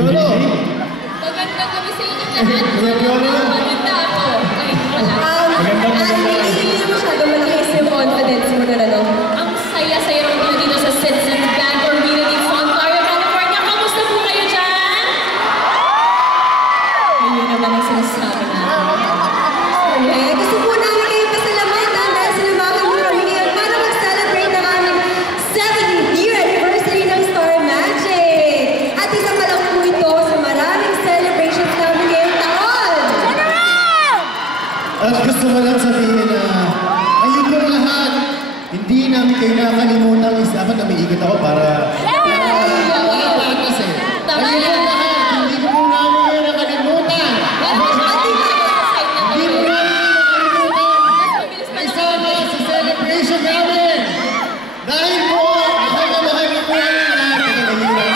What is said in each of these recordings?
Piolo! Magandang gabi sa inyo lahat. Piolo! Maganda ako. Ay, wala. Hindi masyado malaki yung confidence mo na ano. Ang saya-saya ng mga dito sa Citizens Bank Community Fund, Ontario, California. Kamusta po kayo dyan? Ayun naman ang sinasabi natin. Eh, gusto po namin kayo pasalamatan dahil sinamahan mo kami ngayon para mag-celebrate ng aming 70th year anniversary ng Star Magic. At isa pa lang po ito sa maraming celebrations namin ngayong taon. At gusto ko lang sabihin na ayun pong lahat, hindi namin kayo nakakalimutan. Dapat namiikot ako para... kasi. Tama Ayun yan. pong lahat, hindi po namin kayo nakalimutan. Hindi po namin kayo nakalimutan. Isama sa celebration namin. Dahil po, mahal na mahal na po namin lahat.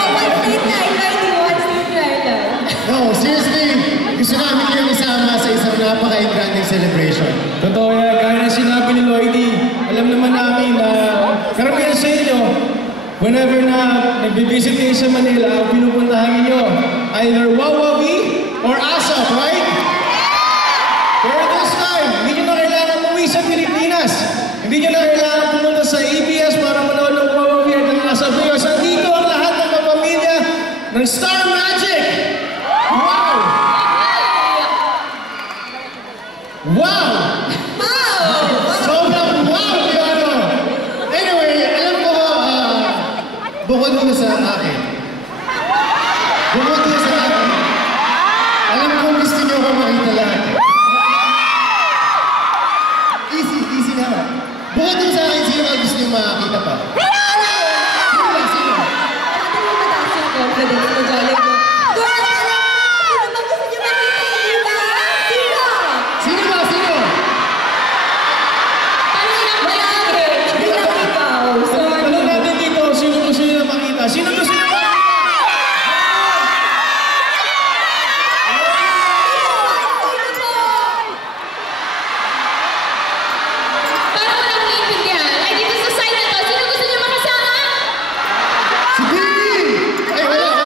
One state na. No, seriously, gusto namin kayong isama sa isang napaka-granding celebration. Totoo yan, gaya na sinabi ni Lloydie, alam naman namin na karamihan sa inyo, whenever na nag-visit kayo sa Manila, ang pinupuntahan niyo, either Wawawi or ASAP, right? Pero this time, hindi nyo na kailangan umuwi sa Pilipinas. Hindi nyo na kailangan pumunta sa ABS para manood ng Wawawi at ng ASAP Rio. Nandito ang lahat ng kapamilya ng Star Magic! Wow! Wow! Sobrang wow, Piolo! Anyway, alam ko, bukod mo sa akin, alam ko gusto niyo ko makita lahat. Easy naman. Bukod mo sa akin, sino ka gusto niyo makakita pa? Sino? Ano yung mataas yung confidence mo, Jolly Boy?